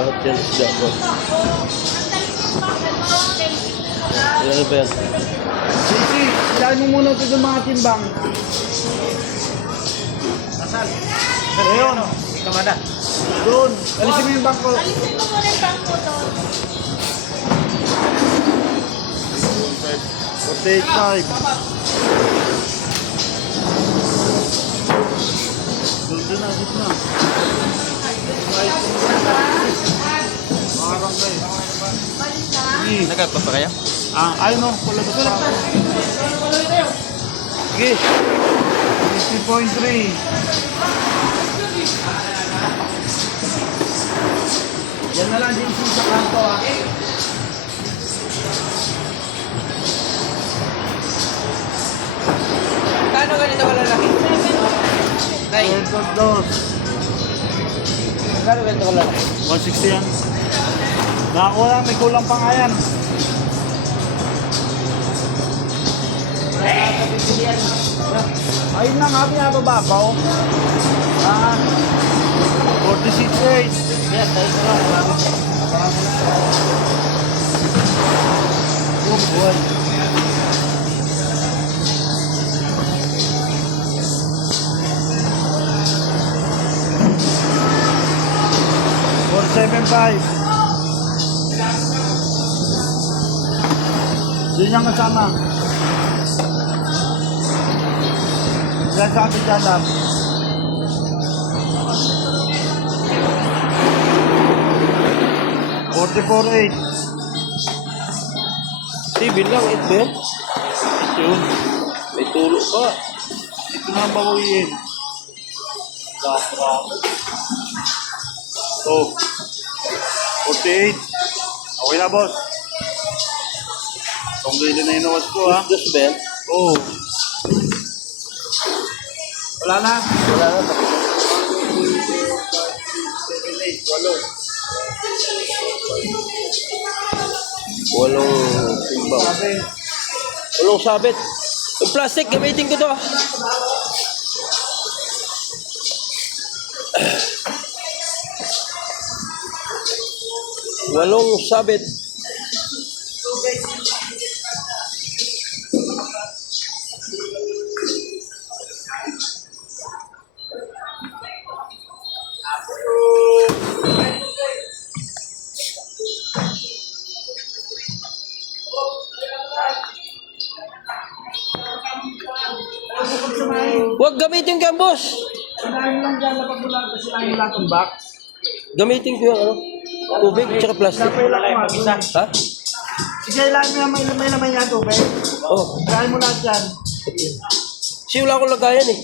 Lahat yan isda po. Ilan ba yan? Sisi, ilahin mo muna ito ng mga timbang. Asal. Ayun. Kamada. Doon. Alisin mo yung bangko. Alisin mo muna yung bangko doon. 48.5. Doon na, dito na. Parang kayo. Sige. Nagkakot pa kayo? Ayun o, pula sa pa. Sige. 50.3. Yan na lang din sa kanto ah. Kano ganito kalalaki? Nay, 2. kano ganito kalalaki? 160 yan. Nakakuha lang, may kulang pa nga yan. Ayun na nga, pinabababaw. 46.8. Yan, tayo ko lang. Buwan. Yun yung kasama. Yan sa ating dalam. $44.8. TV lang, ito ba yan? Yun. May tulo pa. Ito na ang bawiin. So, 48. Okay na, boss. Itong gili na inawas ko, ha? Dos ba yan? Oo. Wala na. Wala na. 7, 8, 8. Walong timbang. Sabi, Walong sabit. Yung plastic, gamitin ko to. Walong sabit. Huwag gamitin ko yan, boss. sanayin lang dyan, lapag mo lang kasi lang lang ang box. Gamitin ko yung ano, tubig tsaka plastic. Dapat lang mo, isa. Ha? Isailan mo yung may laman yan, tubig. Oh. Sanayin mo lahat yan. Kasi wala akong lagayan eh.